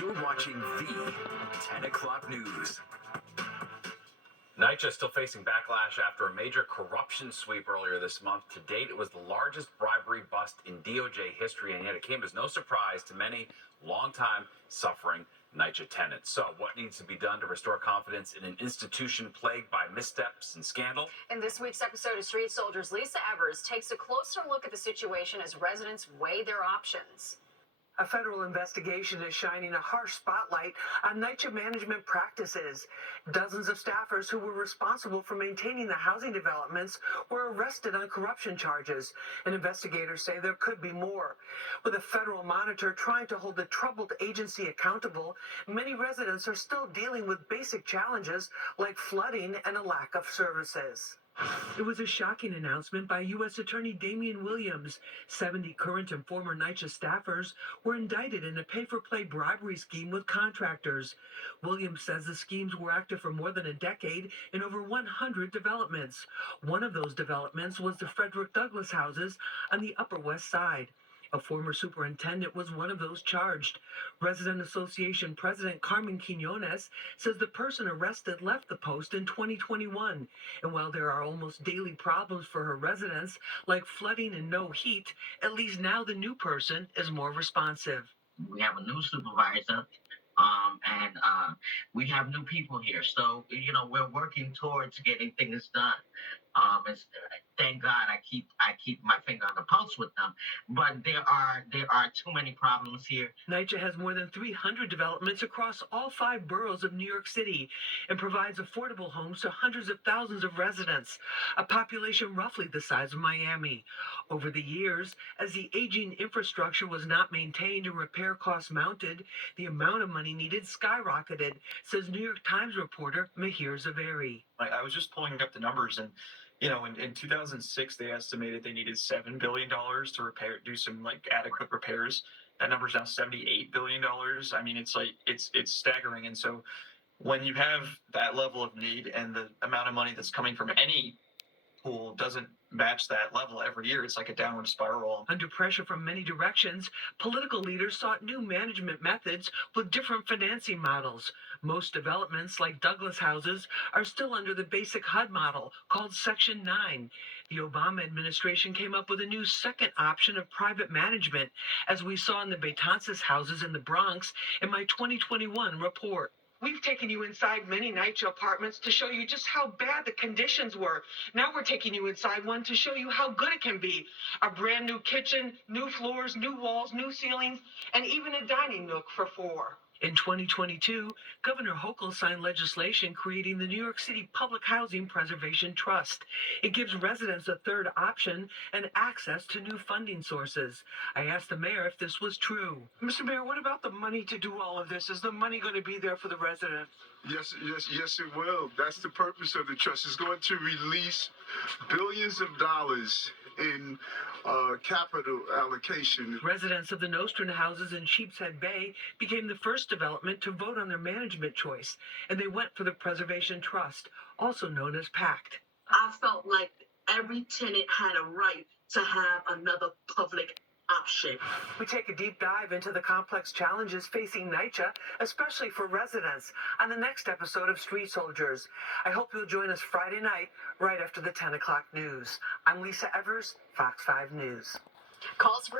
You're watching the 10 o'clock news. NYCHA still facing backlash after a major corruption sweep earlier this month. To date, it was the largest bribery bust in DOJ history, and yet it came as no surprise to many longtime suffering NYCHA tenants. So what needs to be done to restore confidence in an institution plagued by missteps and scandal? In this week's episode of Street Soldiers, Lisa Evers takes a closer look at the situation as residents weigh their options. A federal investigation is shining a harsh spotlight on NYCHA management practices. Dozens of staffers who were responsible for maintaining the housing developments were arrested on corruption charges, and investigators say there could be more. With a federal monitor trying to hold the troubled agency accountable, many residents are still dealing with basic challenges like flooding and a lack of services. It was a shocking announcement by U.S. Attorney Damian Williams. 70 current and former NYCHA staffers were indicted in a pay-for-play bribery scheme with contractors. Williams says the schemes were active for more than a decade in over 100 developments. One of those developments was the Frederick Douglass houses on the Upper West Side. A former superintendent was one of those charged. Resident Association President Carmen Quinones says the person arrested left the post in 2021. And while there are almost daily problems for her residents, like flooding and no heat, at least now the new person is more responsive. We have a new supervisor, and we have new people here. So, we're working towards getting things done. Thank God I keep my finger on the pulse with them. But there are too many problems here. NYCHA has more than 300 developments across all 5 boroughs of New York City and provides affordable homes to hundreds of thousands of residents, a population roughly the size of Miami. Over the years, as the aging infrastructure was not maintained and repair costs mounted, the amount of money needed skyrocketed, says New York Times reporter Mahir Zaveri. I was just pulling up the numbers, and in 2006 they estimated they needed $7 billion to do some adequate repairs. That number's now $78 billion. I mean, it's staggering. And so when you have that level of need and the amount of money that's coming from any pool doesn't match that level every year, it's like a downward spiral. Under pressure from many directions, political leaders sought new management methods with different financing models. Most developments, like Douglas houses, are still under the basic HUD model called Section 9. The Obama administration came up with a new second option of private management, as we saw in the Betances houses in the Bronx in my 2021 report. We've taken you inside many NYCHA apartments to show you just how bad the conditions were. Now we're taking you inside one to show you how good it can be. A brand new kitchen, new floors, new walls, new ceilings, and even a dining nook for 4. In 2022, Governor Hochul signed legislation creating the New York City Public Housing Preservation Trust. It gives residents a third option and access to new funding sources. I asked the mayor if this was true. Mr. Mayor, what about the money to do all of this? Is the money going to be there for the residents? Yes, it will. That's the purpose of the trust. It's going to release billions of dollars in capital allocation. Residents of the Nostrum houses in Sheepshead Bay became the first development to vote on their management choice, and they went for the Preservation Trust, also known as PACT. I felt like every tenant had a right to have another public option. We take a deep dive into the complex challenges facing NYCHA, especially for residents, on the next episode of Street Soldiers. I hope you'll join us Friday night, right after the 10 o'clock news. I'm Lisa Evers, Fox 5 News. Calls for